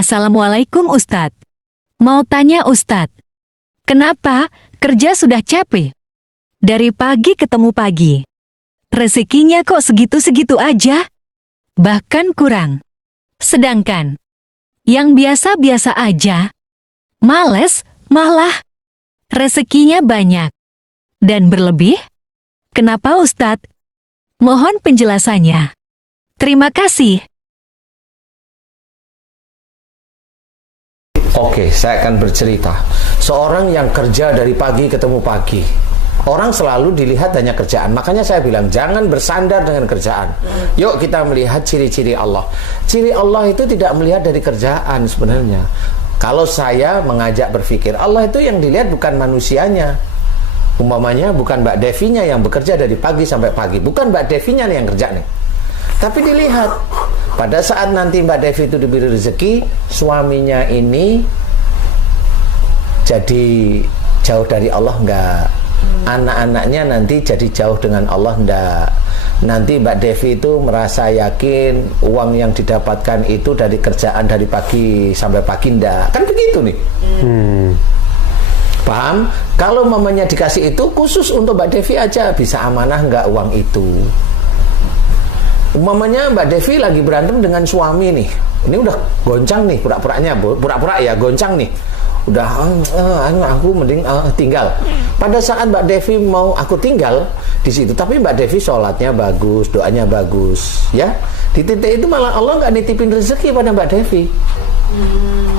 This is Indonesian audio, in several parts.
Assalamualaikum Ustadz. Mau tanya Ustadz, kenapa kerja sudah capek? Dari pagi ketemu pagi. Rezekinya kok segitu-segitu aja? Bahkan kurang. Sedangkan yang biasa-biasa aja, males malah. Rezekinya banyak dan berlebih? Kenapa Ustadz? Mohon penjelasannya. Terima kasih. Oke, saya akan bercerita. Seorang yang kerja dari pagi ketemu pagi. Orang selalu dilihat hanya kerjaan. Makanya saya bilang, jangan bersandar dengan kerjaan. Yuk kita melihat ciri-ciri Allah. Ciri Allah itu tidak melihat dari kerjaan sebenarnya. Kalau saya mengajak berpikir, Allah itu yang dilihat bukan manusianya. Umpamanya bukan Mbak Devinya yang bekerja dari pagi sampai pagi. Bukan Mbak Devinya nih yang kerja nih. Tapi dilihat, pada saat nanti Mbak Devi itu diberi rezeki, suaminya ini jadi jauh dari Allah enggak? Anak-anaknya nanti jadi jauh dengan Allah enggak? Nanti Mbak Devi itu merasa yakin uang yang didapatkan itu dari kerjaan dari pagi sampai pagi enggak? Kan begitu nih. Paham? Kalau mamanya dikasih itu khusus untuk Mbak Devi aja, bisa amanah enggak uang itu? Umpamanya Mbak Devi lagi berantem dengan suami nih. Ini udah goncang nih, pura-pura ya goncang nih. Udah aku mending tinggal. Pada saat Mbak Devi mau aku tinggal di situ, tapi Mbak Devi sholatnya bagus, doanya bagus, ya. Di titik itu malah Allah nggak nitipin rezeki pada Mbak Devi.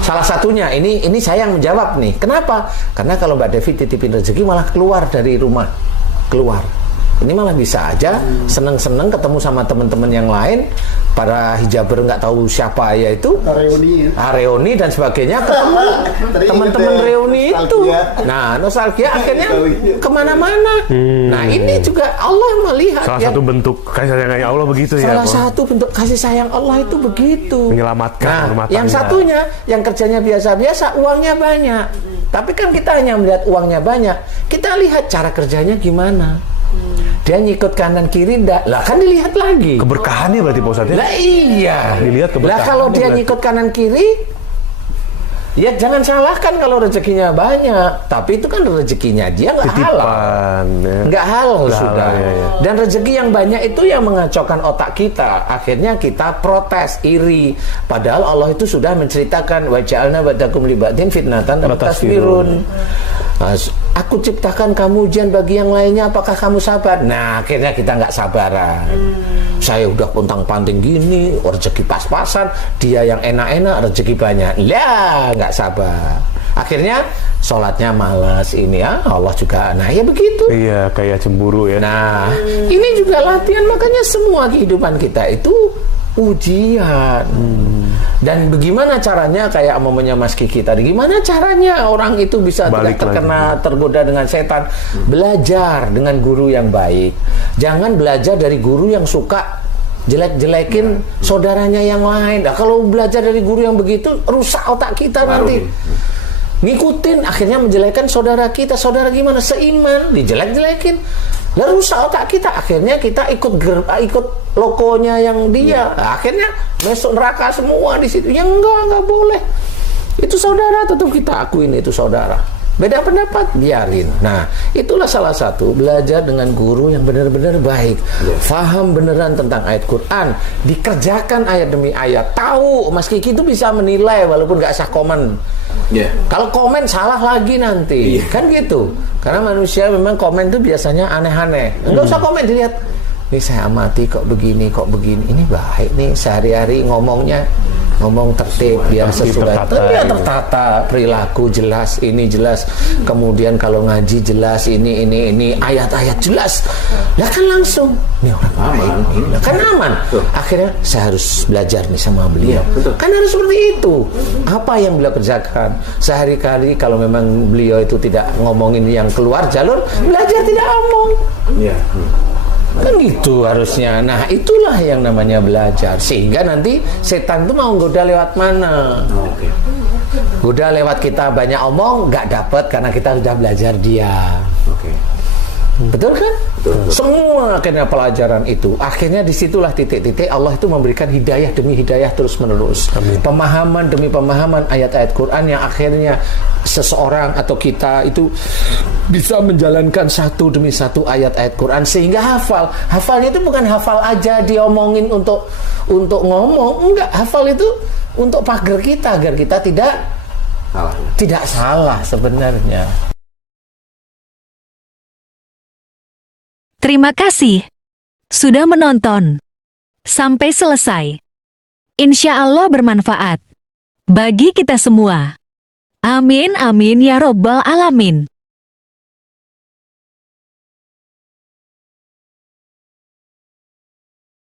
Salah satunya ini saya yang menjawab nih. Kenapa? Karena kalau Mbak Devi titipin rezeki malah keluar dari rumah, keluar. Ini malah bisa aja seneng-seneng ketemu sama teman-teman yang lain, para hijaber nggak tahu siapa ya itu, reuni dan sebagainya, ketemu teman-teman reuni itu. Nah, nostalgia akhirnya kemana-mana. Nah, ini juga Allah melihat. Salah satu bentuk kasih sayang Allah begitu ya. Salah satu bentuk kasih sayang Allah itu begitu. Menyelamatkan rumah tangga. Yang satunya, yang kerjanya biasa-biasa, uangnya banyak. Tapi kan kita hanya melihat uangnya banyak. Kita lihat cara kerjanya gimana. Dia nyikut kanan kiri enggak? Lah kan dilihat lagi. Keberkahannya berarti Pak Ustadz ya? Lah iya. Dilihat keberkahannya. Lah kalau dia berarti nyikut kanan kiri, ya jangan salahkan kalau rezekinya banyak. Tapi itu kan rezekinya dia nggak halal. Ya. Nggak halal sudah. Ya. Dan rezeki yang banyak itu yang mengacaukan otak kita. Akhirnya kita protes, iri. Padahal Allah itu sudah menceritakan wa ja'alna ba'dakum li ba'din fitnatan tasbirun. Aku ciptakan kamu ujian bagi yang lainnya, apakah kamu sabar? Nah, akhirnya kita nggak sabaran. Saya udah pontang-panting gini, rezeki pas-pasan, dia yang enak-enak, rezeki banyak. Lah, nggak sabar. Akhirnya sholatnya malas ini ya, Allah juga. Nah, ya begitu. Iya, kayak cemburu ya. Nah, ini juga latihan, makanya semua kehidupan kita itu ujian. Dan bagaimana caranya, kayak momennya Mas Kiki tadi, gimana caranya orang itu bisa tidak terkena, tergoda dengan setan? Belajar dengan guru yang baik. Jangan belajar dari guru yang suka jelek-jelekin saudaranya yang lain. Nah, kalau belajar dari guru yang begitu, rusak otak kita nanti. Ngikutin, akhirnya menjelekkan saudara kita. Saudara gimana? Seiman, dijelek-jelekin. Lalu rusak otak kita, akhirnya kita ikut logonya yang dia. Nah, akhirnya masuk neraka semua di situ. Ya enggak boleh. Itu saudara, tetap kita akuin itu saudara. Beda pendapat, biarin. Nah, itulah salah satu belajar dengan guru yang benar-benar baik. Faham beneran tentang ayat Quran, dikerjakan ayat demi ayat. Tahu, Mas Kiki itu bisa menilai walaupun nggak sah komen. Kalau komen salah lagi nanti, kan gitu. Karena manusia memang komen itu biasanya aneh-aneh. Nggak usah komen, dilihat. Ini saya amati kok begini. Ini baik nih sehari-hari ngomong tertib, biar sesuai. Ya tertata, perilaku jelas, ini jelas. Kemudian kalau ngaji jelas, ini ayat-ayat jelas. Lah kan langsung, ini orang baik, ini kan aman. Akhirnya saya harus belajar nih sama beliau. Kan harus seperti itu. Apa yang beliau kerjakan sehari-hari, kalau memang beliau itu tidak ngomongin yang keluar jalur, belajar tidak omong. Kan gitu harusnya. Nah, itulah yang namanya belajar. Sehingga nanti setan itu mau goda lewat mana? Goda lewat kita banyak omong, nggak dapat karena kita sudah belajar dia. Betul kan? Semua akhirnya pelajaran itu, akhirnya disitulah titik-titik Allah itu memberikan hidayah demi hidayah terus menerus. Pemahaman demi pemahaman ayat-ayat Quran yang akhirnya seseorang atau kita itu bisa menjalankan satu demi satu ayat-ayat Quran sehingga hafal. Hafalnya itu bukan hafal aja diomongin untuk ngomong, enggak. Hafal itu untuk pagar kita agar kita tidak salah sebenarnya. Terima kasih sudah menonton sampai selesai. Insya Allah bermanfaat bagi kita semua. Amin amin ya robbal alamin.